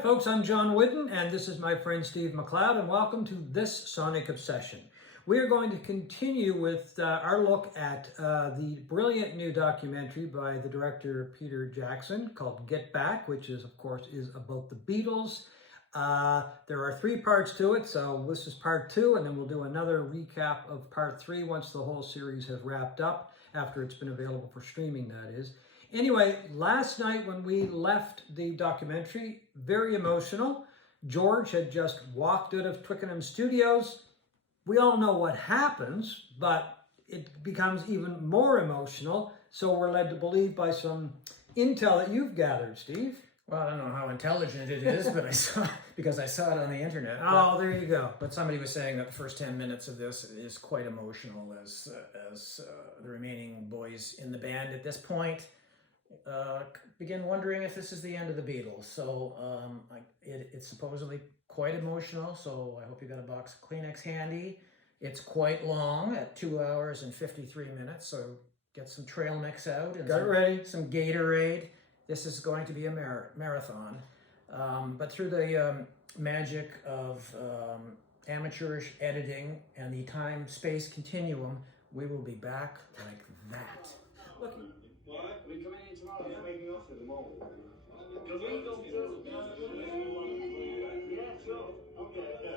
Hi folks, I'm John Whidden and this is my friend Steve McLeod and welcome to This Sonic Obsession. We are going to continue with our look at the brilliant new documentary by the director Peter Jackson called Get Back, which is of course is about the Beatles. There are 3 parts to it, so this is part 2 and then we'll do another recap of part 3 once the whole series has wrapped up, after it's been available for streaming, that is. Anyway, last night when we left the documentary, very emotional. George had just walked out of Twickenham Studios. We all know what happens, but it becomes even more emotional. So we're led to believe by some intel that you've gathered, Steve. Well, I don't know how intelligent it is, but I saw because I saw it on the internet. Oh, there you go. But somebody was saying that the first 10 minutes of this is quite emotional, as the remaining boys in the band at this point begin wondering if this is the end of the Beatles. So it's supposedly quite emotional, so I hope you got a box of Kleenex handy. It's quite long, at 2 hours and 53 minutes, so get some trail mix out and some Gatorade. This is going to be a marathon. But through the magic of amateurish editing and the time-space continuum, we will be back like that. Look, what? We're coming in tomorrow. You're making off at the moment. Because we go through. Yeah, sure. Okay, yeah.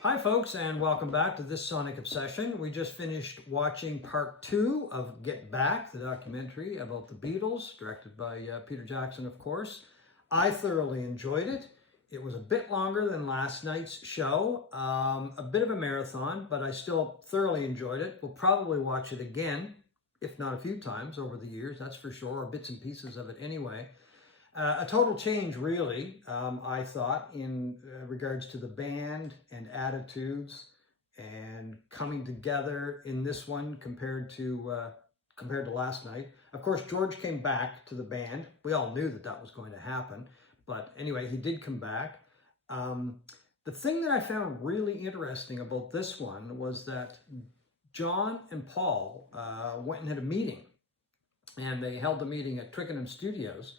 Hi folks, and welcome back to This Sonic Obsession. We just finished watching part 2 of Get Back, the documentary about the Beatles, directed by Peter Jackson, of course. I thoroughly enjoyed it. It was a bit longer than last night's show, a bit of a marathon, but I still thoroughly enjoyed it. We'll probably watch it again, if not a few times over the years, that's for sure, or bits and pieces of it anyway. A total change, really, I thought, in regards to the band and attitudes and coming together in this one compared to last night. Of course, George came back to the band. We all knew that that was going to happen, but anyway, he did come back. The thing that I found really interesting about this one was that John and Paul went and had a meeting, and they held the meeting at Twickenham Studios.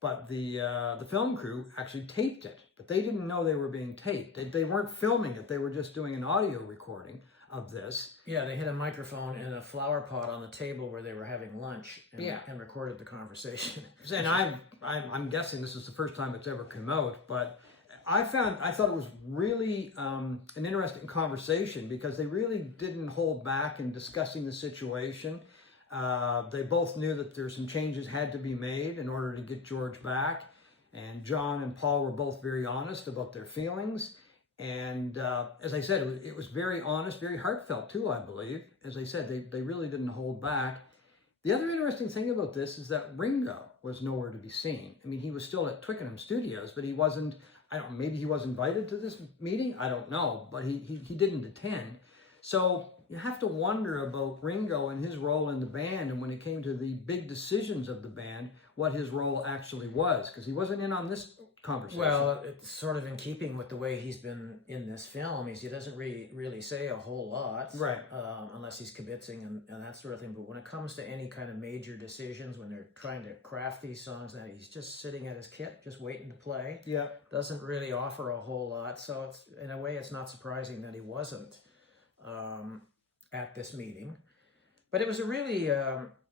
But the film crew actually taped it, but they didn't know they were being taped. They weren't filming it. They were just doing an audio recording of this. Yeah, they had a microphone and a flower pot on the table where they were having lunch and recorded the conversation. And I'm guessing this is the first time it's ever come out, but I thought it was really an interesting conversation because they really didn't hold back in discussing the situation. They both knew that there's some changes had to be made in order to get George back. And John and Paul were both very honest about their feelings. And as I said, it was very honest, very heartfelt too, I believe. As I said, they really didn't hold back. The other interesting thing about this is that Ringo was nowhere to be seen. I mean, he was still at Twickenham Studios, but he wasn't, I don't know, maybe he was invited to this meeting? I don't know, but he didn't attend. So you have to wonder about Ringo and his role in the band, and when it came to the big decisions of the band, what his role actually was, because he wasn't in on this conversation. Well, it's sort of in keeping with the way he's been in this film. He doesn't really say a whole lot, right? Unless he's kibitzing and that sort of thing. But when it comes to any kind of major decisions, when they're trying to craft these songs, that he's just sitting at his kit, just waiting to play. Yeah, doesn't really offer a whole lot. So it's, in a way, it's not surprising that he wasn't at this meeting. But it was a really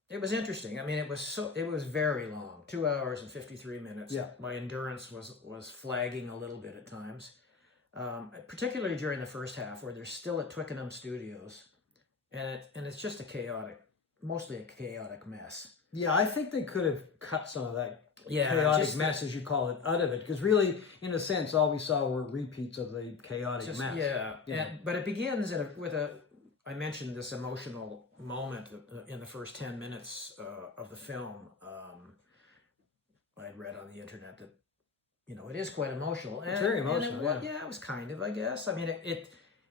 it was interesting. I mean, it was very long, 2 hours and 53 minutes. Yeah. My endurance was flagging a little bit at times, particularly during the first half where they're still at Twickenham Studios, and it's just mostly a chaotic mess. Yeah, I think they could have cut some of that chaotic mess, as you call it, out of it, because really, in a sense, all we saw were repeats of the chaotic mess. Yeah. But it begins with I mentioned this emotional moment in the first 10 minutes of the film. I read on the internet that, it is quite emotional. It's very emotional, it was kind of, I guess. I mean,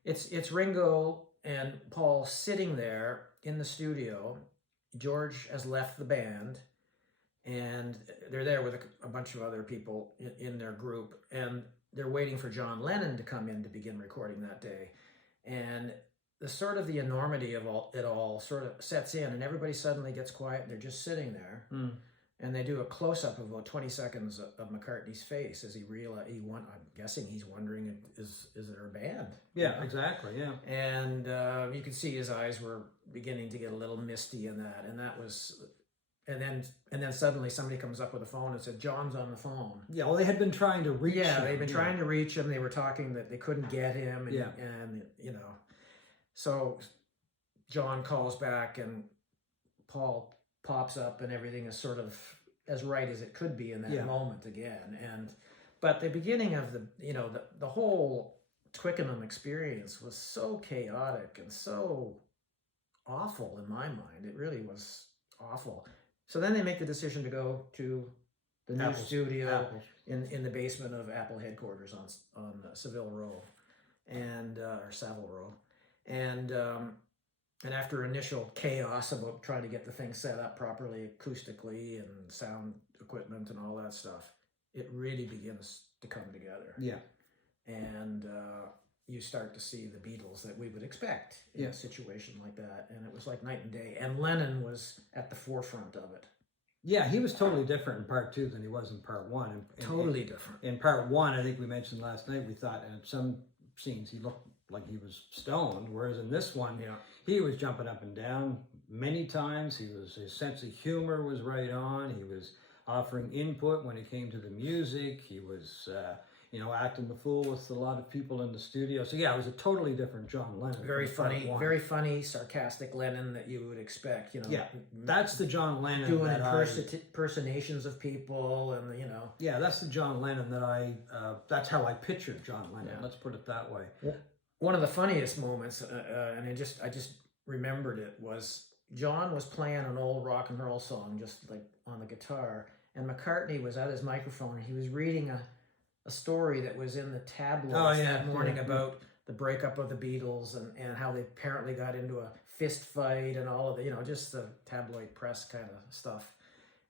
it's Ringo and Paul sitting there in the studio George has left the band, and they're there with a bunch of other people in their group, and they're waiting for John Lennon to come in to begin recording that day. And the enormity of it all sort of sets in, and everybody suddenly gets quiet, and they're just sitting there. And they do a close-up of about 20 seconds of McCartney's face as I'm guessing he's wondering, is it our band? Yeah, exactly, yeah. And you could see his eyes were beginning to get a little misty in that. And that was, and then suddenly somebody comes up with a phone and said, John's on the phone. Yeah, well, they had been trying to reach him. Yeah, they've been trying to reach him. They were talking that they couldn't get him. And you know, so John calls back and Paul pops up and everything is sort of as right as it could be in that moment again. But the beginning of the whole Twickenham experience was so chaotic and so awful in my mind. It really was awful. So then they make the decision to go to the new studio in the basement of Apple headquarters on Savile Row or Savile Row. And after initial chaos about trying to get the thing set up properly acoustically and sound equipment and all that stuff, it really begins to come together. Yeah. And you start to see the Beatles that we would expect in a situation like that. And it was like night and day. And Lennon was at the forefront of it. Yeah, he was totally different in part 2 than he was in part 1. Totally different. In part 1, I think we mentioned last night, we thought in some scenes he looked like he was stoned, whereas in this one, he was jumping up and down many times. His sense of humor was right on. He was offering input when it came to the music. He was, acting the fool with a lot of people in the studio. So yeah, it was a totally different John Lennon. Very funny, sarcastic Lennon that you would expect. Yeah, that's the John Lennon doing impersonations of people, and Yeah, that's the John Lennon that that's how I pictured John Lennon. Let's put it that way. Yeah. One of the funniest moments, and I just remembered it, was John was playing an old rock and roll song just like on the guitar, and McCartney was at his microphone and he was reading a story that was in the tabloids that morning about the breakup of the Beatles and how they apparently got into a fist fight and all of the, just the tabloid press kind of stuff.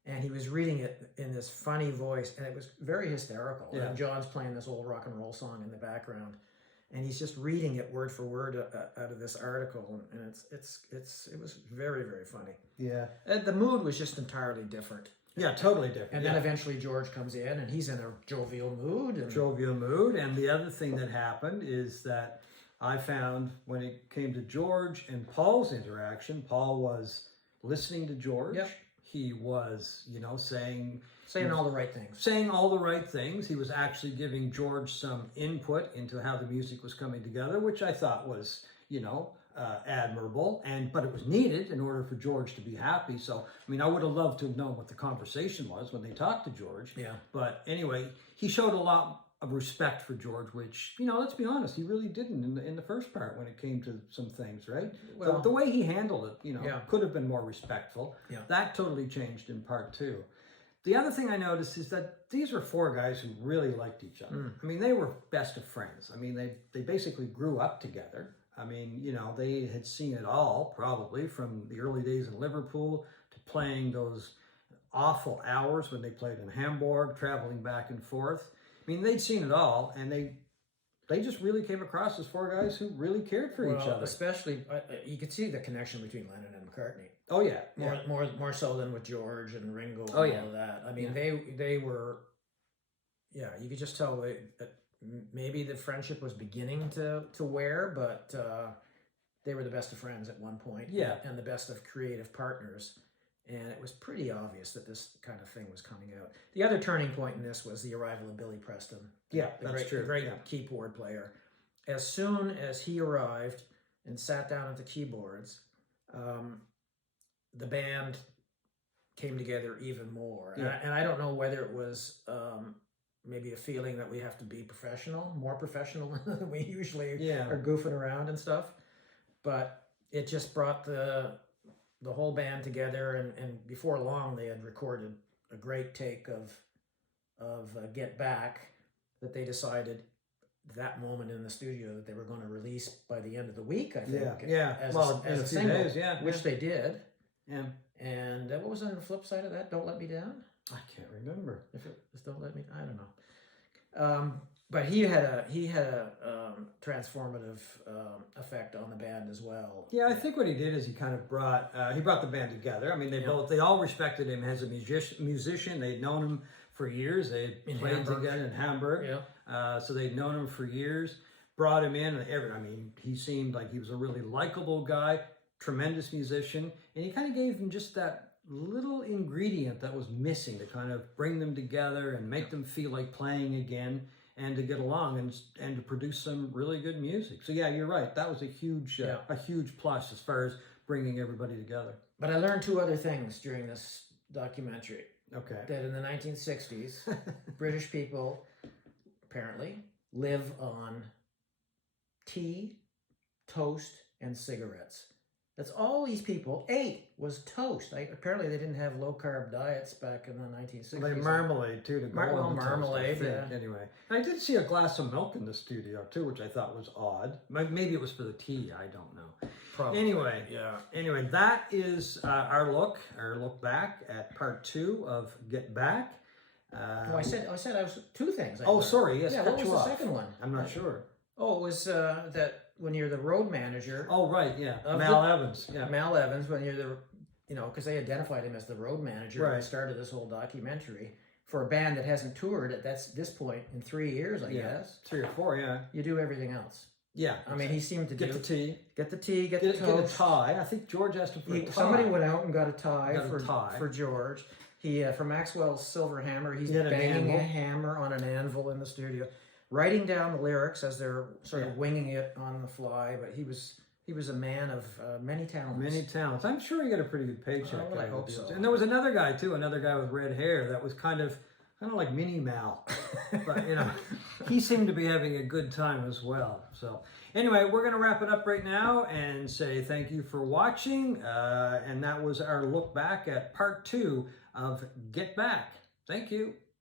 And he was reading it in this funny voice, and it was very hysterical. Yeah. And John's playing this old rock and roll song in the background. And he's just reading it word for word out of this article, and it was very, very funny. Yeah, and the mood was just entirely different. Yeah, totally different. And then eventually George comes in, and he's in a jovial mood. And the other thing that happened is that I found when it came to George and Paul's interaction, Paul was listening to George. Yep. He was, saying all the right things. Saying all the right things. He was actually giving George some input into how the music was coming together, which I thought was, admirable. But it was needed in order for George to be happy. So, I would have loved to have known what the conversation was when they talked to George. Yeah. But anyway, he showed a lot of respect for George, which, let's be honest, he really didn't in the first part when it came to some things, right? Well, the way he handled it, could have been more respectful. Yeah. That totally changed in part 2. The other thing I noticed is that these were 4 guys who really liked each other. They were best of friends. They basically grew up together. They had seen it all, probably, from the early days in Liverpool to playing those awful hours when they played in Hamburg, traveling back and forth. They'd seen it all, and they just really came across as 4 guys who really cared for each other. Especially, you could see the connection between Lennon and McCartney. Oh yeah, more so than with George and Ringo and all of that. They were, you could just tell that maybe the friendship was beginning to wear, but they were the best of friends at one point. Yeah, and the best of creative partners. And it was pretty obvious that this kind of thing was coming out. The other turning point in this was the arrival of Billy Preston. Yeah, that's true. The great keyboard player. As soon as he arrived and sat down at the keyboards, the band came together even more. Yeah. And I don't know whether it was maybe a feeling that we have to be more professional than we usually are goofing around and stuff. But it just brought the whole band together, and before long they had recorded a great take of Get Back that they decided that moment in the studio that they were going to release by the end of the week, I think. Yeah. As a single, which they did. Yeah. And what was on the flip side of that? Don't Let Me Down? I can't remember. If it was Don't Let Me, I don't know. But he had a transformative effect on the band as well. Yeah, I think what he did is he kind of brought the band together. I mean, they all respected him as a musician. They'd known him for years. They played Hamburg. together in Hamburg. Yeah. So they'd known him for years. Brought him in. I mean, he seemed like he was a really likable guy, tremendous musician, and he kind of gave them just that little ingredient that was missing to kind of bring them together and make them feel like playing again and to get along and to produce some really good music. So yeah, you're right. That was a huge plus as far as bringing everybody together. But I learned two other things during this documentary. Okay. That in the 1960s, British people apparently live on tea, toast, and cigarettes. That's all these people ate was toast. Apparently they didn't have low-carb diets back in the 1960s. Like marmalade too to go on the marmalade, toast, I think. yeah. Anyway, I did see a glass of milk in the studio too, which I thought was odd. Maybe it was for the tea. I don't know. Probably. Anyway, yeah. Anyway, that is our look back at part 2 of Get Back. I said I was two things. Sorry. Yes. Yeah. cut What was you the off. second one? I'm not sure. Oh, it was that when you're the road manager. Oh, right. Yeah. Of Mal Evans. Yeah. Mal Evans, when you're the, because they identified him as the road manager when Right. they started this whole documentary for a band that hasn't toured at this point in 3 years, I guess. 3 or 4. Yeah. You do everything else. Yeah. I mean, he seemed to Get the tea. get the tea, get Get the a toast. tie. I think George asked him for a tie. Somebody went out and got a tie, Got a tie. for George. He for Maxwell's Silver Hammer, he's He had an banging anvil. a hammer on an anvil in the studio, writing down the lyrics as they're sort of winging it on the fly. But he was a man of many talents. Many talents. I'm sure he got a pretty good paycheck. Oh, I out of hope the so. deal. And there was another guy too, another guy with red hair that was kind of like Mini Mal, but he seemed to be having a good time as well. So anyway, we're going to wrap it up right now and say thank you for watching. And that was our look back at part 2 of Get Back. Thank you.